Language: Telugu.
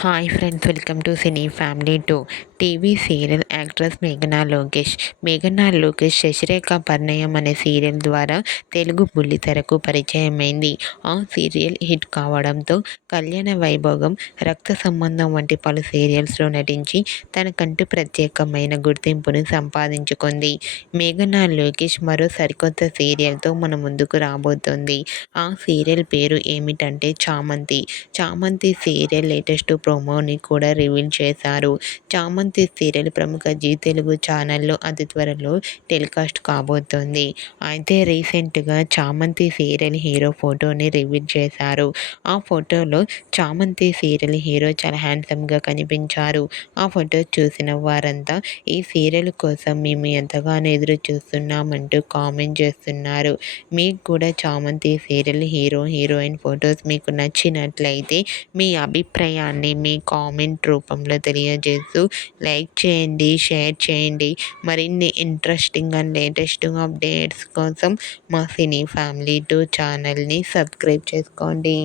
Hi friends, welcome to cine family 2. TV serial actress మేఘనా లోకేష్. మేఘనా లోకేష్ శశిరేఖ పరిణయం అనే సీరియల్ ద్వారా తెలుగు బుల్లితెరకు పరిచయమైంది. ఆ సీరియల్ హిట్ కావడంతో కళ్యాణ వైభోగం, రక్త సంబంధం వంటి పలు సీరియల్స్లో నటించి తనకంటూ ప్రత్యేకమైన గుర్తింపును సంపాదించుకుంది. మేఘనా లోకేష్ మరో సరికొత్త సీరియల్తో మన ముందుకు రాబోతోంది. ఆ సీరియల్ పేరు ఏమిటంటే చామంతి. చామంతి సీరియల్ లేటెస్ట్ ప్రోమోని కూడా రివీల్ చేశారు. చామంతి సీరియల్ ప్రముఖ జీ తెలుగు ఛానల్లో అతి త్వరలో టెలికాస్ట్ కాబోతోంది. అయితే రీసెంట్గా చామంతి సీరియల్ హీరో ఫోటోని రివీల్ చేశారు. ఆ ఫోటోలో చామంతి సీరియల్ హీరో చాలా హ్యాండ్సమ్గా కనిపించారు. ఆ ఫోటో చూసిన వారంతా ఈ సీరియల్ కోసం మేము ఎంతగానో ఎదురు చూస్తున్నామంటూ కామెంట్ చేస్తున్నారు. మీకు కూడా చామంతి సీరియల్ హీరో హీరోయిన్ ఫొటోస్ మీకు నచ్చినట్లయితే మీ అభిప్రాయాన్ని మీ కామెంట్ రూపంలో తెలియజేస్తూ లైక్ చేయండి, షేర్ చేయండి. మరిన్ని ఇంట్రెస్టింగ్ అండ్ లేటెస్ట్ అప్డేట్స్ కోసం మా సినీ ఫ్యామిలీ 2 ఛానల్ని సబ్స్క్రైబ్ చేసుకోండి.